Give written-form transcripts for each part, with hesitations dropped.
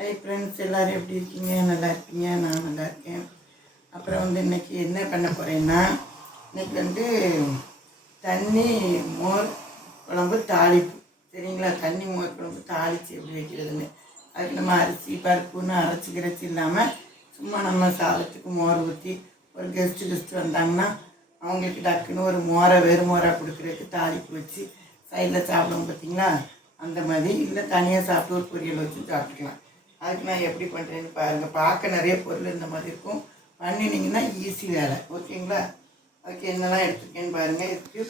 Hi friends, எல்லோரும் எப்படி இருக்கீங்க? நல்லா இருக்கீங்க? நான் நல்லா இருக்கேன். அப்புறம் இன்றைக்கி என்ன பண்ண போகிறேன்னா, இன்றைக்கி தண்ணி மோர் குழம்பு தாளிப்பு. சரிங்களா? தண்ணி மோர் குழம்பு தாளித்து எப்படி வைக்கிறதுன்னு. அதுக்கு நம்ம அரிசி பருப்புன்னு அரைச்சி இல்லாமல் சும்மா நம்ம சாதத்துக்கு மோர் ஊற்றி ஒரு கெஸ்ட்டு வந்தாங்கன்னா அவங்களுக்கு டக்குன்னு ஒரு வெறும் மோராக கொடுக்குறதுக்கு தாளிப்பு வச்சு சைடில் சாப்பிடுவோம். பார்த்திங்களா? அந்த மாதிரி இல்லை தனியாக சாப்பிட்டு ஒரு பொரியல் வச்சு சாப்பிட்டுக்கலாம். அதுக்கு நான் எப்படி பண்ணுறேன்னு பாருங்கள். பார்க்க நிறைய பொருள் இந்த மாதிரி இருக்கும். பண்ணினீங்கன்னா ஈஸி வேலை. ஓகேங்களா? அதுக்கு என்னெல்லாம் எடுத்துருக்கேன்னு பாருங்கள். இதுக்கு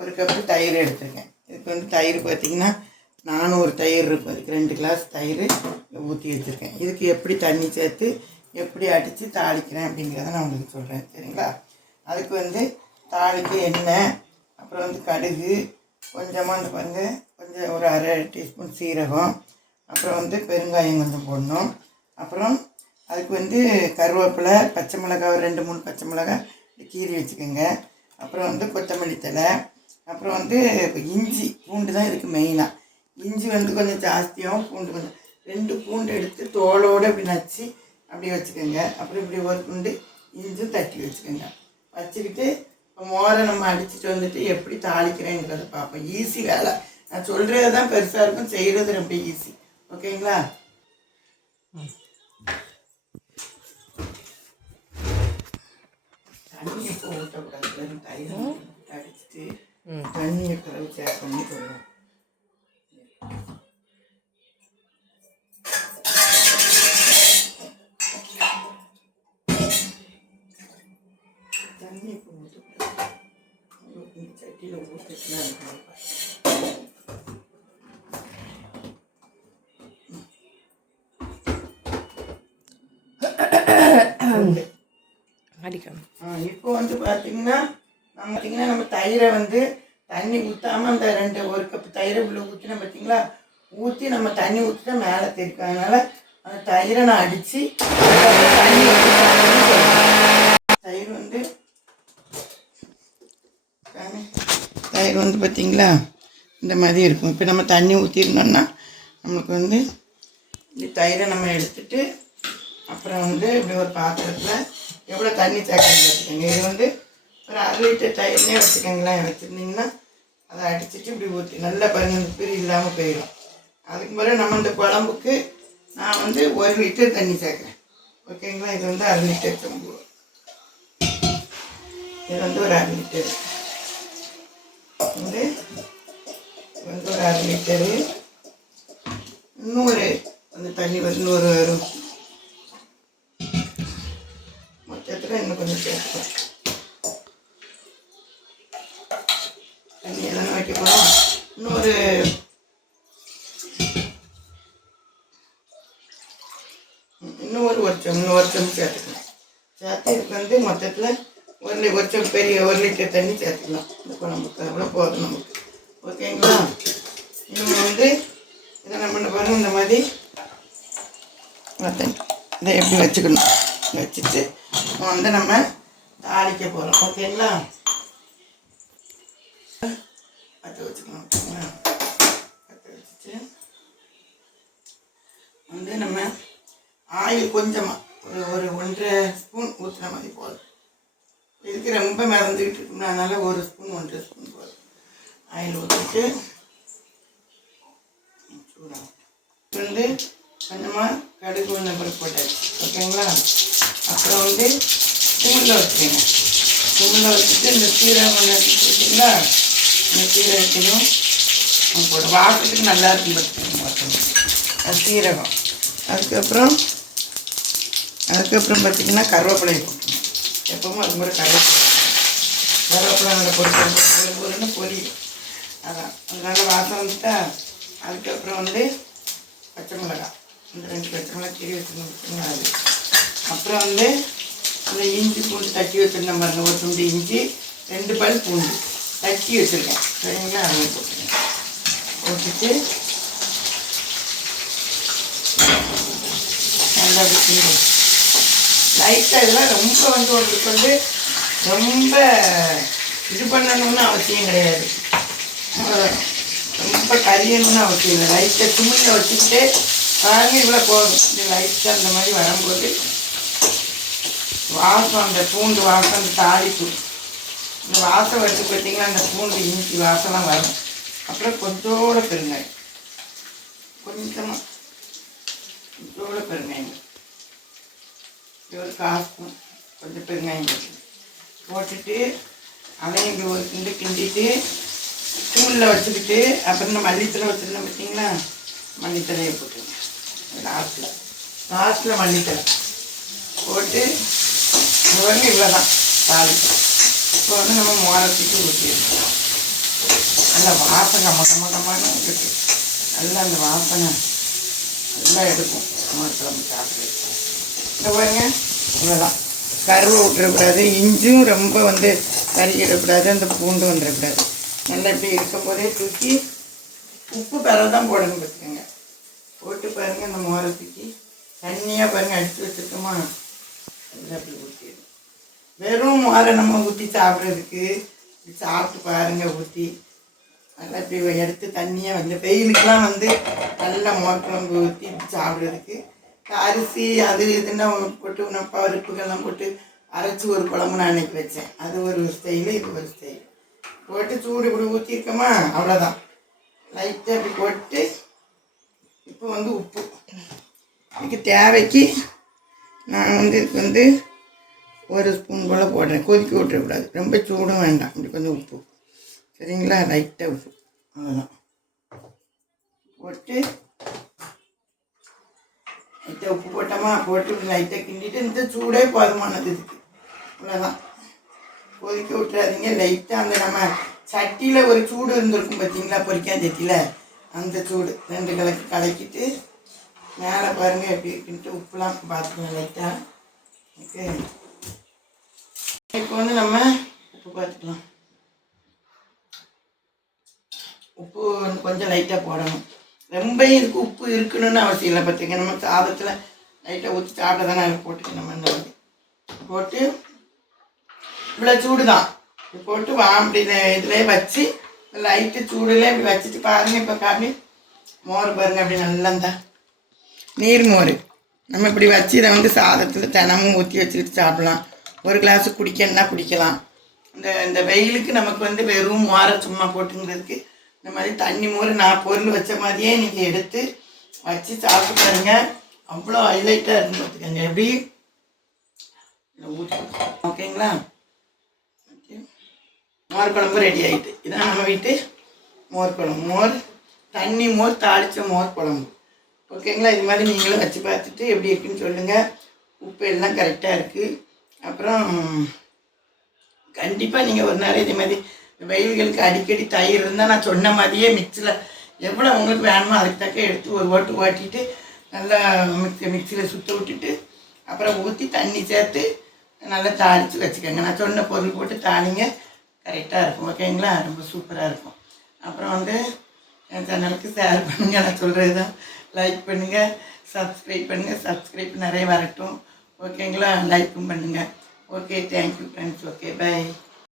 ஒரு கப்பு தயிர் எடுத்துருக்கேன். இதுக்கு தயிர் பார்த்திங்கன்னா 400 தயிர் இருக்கும். அதுக்கு 2 கிளாஸ் தயிர் ஊற்றி வச்சுருக்கேன். இதுக்கு எப்படி தண்ணி சேர்த்து எப்படி அடித்து தாளிக்கிறேன் அப்படிங்கிறத நான் உங்களுக்கு சொல்கிறேன். சரிங்களா? அதுக்கு தாளிக்க எண்ணெய், அப்புறம் கடுகு, கொஞ்சமாக பாருங்கள், கொஞ்சம் ஒரு அரை டீஸ்பூன் சீரகம், அப்புறம் பெருங்காயம் கொஞ்சம் போடணும். அப்புறம் அதுக்கு கருவேப்பிலை, பச்சை மிளகாய், ஒரு 2-3 பச்சை மிளகாய் கீறி வச்சுக்கோங்க. அப்புறம் கொத்தமல்லி தழை, அப்புறம் இஞ்சி பூண்டு தான் இதுக்கு மெயினாக. இஞ்சி கொஞ்சம் ஜாஸ்தியாகவும் பூண்டு கொஞ்சம் 2 பூண்டு எடுத்து தோலோடு அப்படி நச்சு அப்படி வச்சுக்கோங்க. அப்புறம் இப்படி ஒரு துண்டு இஞ்சும் தட்டி வச்சுக்கோங்க. வச்சுக்கிட்டு இப்போ மோரை நம்ம அடிச்சுட்டு எப்படி தாளிக்கிறேங்கிறத பார்ப்போம். ஈஸி வேலை. நான் சொல்கிறது தான் பெருசாக இருக்கும், செய்கிறது ரொம்ப ஈஸி. ஓகேங்களா? தண்ணியை இப்போ ஊற்றக்கூடாது. தயிர் அடிச்சுட்டு தண்ணியை குறைவு சேர்க்கணும்னு சொல்லுவோம். தண்ணி இப்போ ஊற்றக்கூடாது. சட்டியில் ஊற்றிட்டுனா இருக்கும். இப்போ பார்த்தீங்கன்னா நம்ம தயிரை தண்ணி ஊற்றாமல் அந்த ஒரு கப்பு தயிரை உள்ளே ஊற்றினா பார்த்தீங்களா, ஊற்றி நம்ம தண்ணி ஊற்றினா மேலே தெரிக்கும். அதனால் அந்த தயிரை நான் அடித்து தண்ணி தயிர் பார்த்தீங்களா இந்த மாதிரி இருக்கும். இப்போ நம்ம தண்ணி ஊற்றிருந்தோம்னா நம்மளுக்கு இந்த தயிரை நம்ம எடுத்துட்டு அப்புறம் இப்படி ஒரு பாத்திரத்தில் எவ்வளோ தண்ணி சேர்க்கணும் வச்சுக்கோங்க. இது ஒரு 1/2 லிட்டர் தயிர்னே வச்சுக்கோங்களேன். வச்சுருந்தீங்கன்னா அதை அடிச்சுட்டு இப்படி ஊற்றி நல்லா பாருங்கள், பிரி இல்லாமல் போயிடும். அதுக்கு பிறகு நம்ம இந்த குழம்புக்கு நான் 1 லிட்டர் தண்ணி சேர்க்குறேன். ஓகேங்களா? இது 1/2 லிட்டர் சொம்பு. இது ஒரு 1/2 லிட்டரு. ஒரு 1/2 லிட்டரு. இன்னொரு அந்த தண்ணி இன்னொரு வரும். மொத்தத்தில் இன்னும் கொஞ்சம் சேர்த்துக்கலாம். தண்ணி எல்லாம் வைக்க போகிறோம். இன்னொரு ஒரு செம்பு சேர்த்துக்கலாம். சேர்த்து இதுக்கு மொத்தத்தில் ஒரு பெரிய 1 லிட்டர் தண்ணி சேர்த்துக்கலாம். இந்த குழம்புக்கு அவ்வளோ போதும் நமக்கு. ஓகேங்களா? இன்னும் இதை நம்ம பாருங்கள், இந்த மாதிரி இதை எப்படி வச்சுக்கணும். வச்சுட்டு நம்ம தாளிக்க போகிறோம். ஓகேங்களா? பற்ற வச்சுக்கலாம். பற்ற வச்சுட்டு நம்ம ஆயில் கொஞ்சமாக ஒரு 1.5 ஸ்பூன் ஊற்றுற மாதிரி போதும். இதுக்கு ரொம்ப மிதந்துக்கிட்டு இருக்கணும். அதனால் 1 ஸ்பூன் 1.5 ஸ்பூன் போதும். ஆயில் ஊற்றிட்டு சூடாக கொஞ்சமாக கடுகு பருப்பு போட்டாச்சு. ஓகேங்களா? அப்புறம் சிம்மில் வச்சுக்கோங்க. சிம்மில் வச்சுட்டு இந்த சீரகம் வச்சுக்கிங்களா, இந்த சீரகத்தையும் போடும். வாசத்துக்கு நல்லா இருக்கும். பார்த்துக்கோங்க சீரகம். அதுக்கப்புறம் பார்த்திங்கன்னா கருவேப்பிலையை போட்டுக்கணும். எப்பவும் அது மாதிரி கருவேப்பிலை நல்ல பொரிச்சு பொரியும். அதான் அதனால் வாசம் வந்துட்டா. அதுக்கப்புறம் பச்சை மிளகாய், இந்த 2 பச்சை மிளகாய் கீறி வச்சுருந்தோம். அது அப்புறம் இந்த இஞ்சி பூண்டு தட்டி வச்சுருந்தேன் பாருங்கள். ஒரு துண்டு இஞ்சி, 2 பல் பூண்டு தட்டி வச்சுருக்கேன். சரிங்களா? அதையும் போட்டுருக்கேன். போட்டுட்டு நல்லா வச்சுருங்க. லைட்டாக இதெல்லாம் ரொம்ப உங்களுக்கு ரொம்ப இது பண்ணணும்னு அவசியம் கிடையாது. ரொம்ப கரியணும்னு அவசியம் இல்லை. லைட்டாக சிம்மில் வச்சுக்கிட்டு பாருங்க இவ்வளோ போதும். இந்த லைட்டாக அந்த மாதிரி வரும்போது வாசம், அந்த பூண்டு வாசம், அந்த தாளிப்பு, இந்த வாசம் வருது பார்த்தீங்கன்னா, அந்த பூண்டு இஞ்சி வாசம்லாம் வரும். அப்புறம் கொஞ்சோட பெருங்காயம், கொஞ்சமாக பெருங்காயம், ஒரு காசும் கொஞ்சம் பெருங்காயம் போட்டுட்டு அதையும் இப்படி ஒரு கிண்டிட்டு தூளில் வச்சுக்கிட்டு, அப்புறம் இந்த மல்லித்தலை வச்சுருந்தோம் பார்த்தீங்களா, மல்லித்தலையை போட்டுருங்க. லாஸ்ட்டில் மல்லித்தலை போட்டு உடனே இவ்வளோதான் தாளிப்பு. இப்போ வந்து நம்ம மோரத்துக்கு ஊற்றிடுவோம். நல்லா வாசனை மொட்டமான இருக்குது. நல்லா அந்த வாசனை நல்லா எடுக்கும் மோரக்குழம்பு சாப்பிட்டு. இந்த பாருங்க இவ்வளோதான். கருவை விட்டுறக்கூடாது, இஞ்சும் ரொம்ப வந்து கருகிடக்கூடாது, அந்த பூண்டு வந்துடக்கூடாது. நல்லா இப்படி இருக்கும்போதே தூக்கி உப்பு பிறகு தான் போடணும் பார்த்துக்கோங்க. போட்டு பாருங்கள், அந்த மோரத்துக்கு தண்ணியாக பாருங்கள் அடித்து வச்சுருக்கோமா, நல்லா அப்படி ஊற்றிடும். வெறும் மோரை நம்ம ஊற்றி சாப்பிட்றதுக்கு சாப்பிட்டு பாருங்கள். ஊற்றி நல்லா இப்படி எடுத்து தண்ணியாக வந்து வெயிலுக்கெலாம் வந்து நல்லா மோர் குழம்பு ஊற்றி சாப்பிட்றதுக்கு. அரிசி அது இதுன்னா போட்டு நான் பருப்புகள்லாம் போட்டு அரைச்சி ஒரு குழம்பு நான் அன்றைக்கி வச்சேன். அது ஒரு ஸ்டைலு, இது ஒரு ஸ்டைல். போட்டு சூடு இப்படி ஊற்றிருக்கோமா, அவ்வளோதான். லைட்டாக இப்படி போட்டு இப்போ வந்து உப்பு இதுக்கு தேவைக்கு நான் வந்து இதுக்கு வந்து ஒரு ஸ்பூன் போல் போடுறேன். கொதிக்க விட்டுறக்கூடாது, ரொம்ப சூடும் வேண்டாம். இப்படி கொஞ்சம் உப்பு, சரிங்களா? லைட்டாக உப்பு, அவ்வளோதான். போட்டு லைட்டாக உப்பு போட்டோமா, போட்டு லைட்டாக கிண்டிட்டு இந்த சூடே போதுமானது இதுக்கு, அவ்வளோதான். கொதிக்க விட்டுறாதீங்க. லைட்டாக அந்த நம்ம சட்டியில் ஒரு சூடு இருந்திருக்கும் பார்த்தீங்களா, பொரிக்காஞ்சட்டியில், அந்த சூடு 2 கலக்கிட்டு மேலே பாருங்கள் எப்படி இருக்குன்ட்டு உப்புலாம் பார்த்துக்கலாம் லைட்டாக. ஓகே, இப்போ வந்து நம்ம உப்பு பார்த்துக்கலாம். உப்பு வந்து கொஞ்சம் லைட்டாக போடணும். ரொம்ப இதுக்கு உப்பு இருக்கணும்னு அவசியம் இல்லை. பார்த்துக்க, நம்ம சாதத்தில் லைட்டாக ஊற்றி சாப்பிட தானே அதில் போட்டுக்கணும். நம்ம இந்த மாதிரி போட்டு இவ்வளோ சூடு தான் போட்டு அப்படி இதிலே வச்சு லைட்டு சூடுலேயே இப்படி வச்சுட்டு பாருங்கள். இப்போ காப்பி மோர் பாருங்கள், அப்படி நல்லா இருந்தா நீர் மோர். நம்ம இப்படி வச்சு இதை வந்து சாதத்தில் தினமும் ஊற்றி வச்சுக்கிட்டு சாப்பிட்லாம். ஒரு கிளாஸு குடிக்கணுன்னா குடிக்கலாம். இந்த வெயிலுக்கு நமக்கு வந்து வெறும் மோரை சும்மா போட்டுங்கிறதுக்கு இந்த மாதிரி தண்ணி மோர் நான் பொருள் வச்ச மாதிரியே நீங்கள் எடுத்து வச்சு சாப்பிட்டு பாருங்க. அவ்வளோ ஹைலைட்டாக இருந்து பார்த்துக்கோங்க. எப்படி ஊற்றி, ஓகேங்களா? ஓகே, மோர் குழம்பு ரெடி ஆகிட்டு. இதான் நம்ம வீட்டு மோர் குழம்பு. மோர் தண்ணி மோர் தாளித்த மோர் குழம்பு. ஓகேங்களா? இது மாதிரி நீங்களும் வச்சு பார்த்துட்டு எப்படி இருக்குன்னு சொல்லுங்கள். உப்பு எல்லாம் கரெக்டாக இருக்குது. அப்புறம் கண்டிப்பாக நீங்கள் ஒரு நாள் இதே மாதிரி வெயில்களுக்கு அடிக்கடி தயிர் இருந்தால் நான் சொன்ன மாதிரியே மிக்சியில் எவ்வளோ உங்களுக்கு வேணுமோ அதுக்கு தக்க எடுத்து ஒரு ஓட்டிட்டு நல்லா மிக்சியில் சுற்ற விட்டுட்டு அப்புறம் ஊற்றி தண்ணி சேர்த்து நல்லா தாளித்து வச்சுக்கோங்க. நான் சொன்ன பொருள் போட்டு தாளிங்க, கரெக்டாக இருக்கும். ஓகேங்களா? ரொம்ப சூப்பராக இருக்கும். அப்புறம் வந்து என் சேனலுக்கு ஷேர் பண்ணுங்கள். நான் சொல்கிறது தான். லைக் பண்ணுங்கள், சப்ஸ்கிரைப் பண்ணுங்கள். சப்ஸ்கிரைப் நிறைய வரட்டும். ஓகேங்களா? லைக்கும் பண்ணுங்கள். Okay, thank you friends. Okay, by.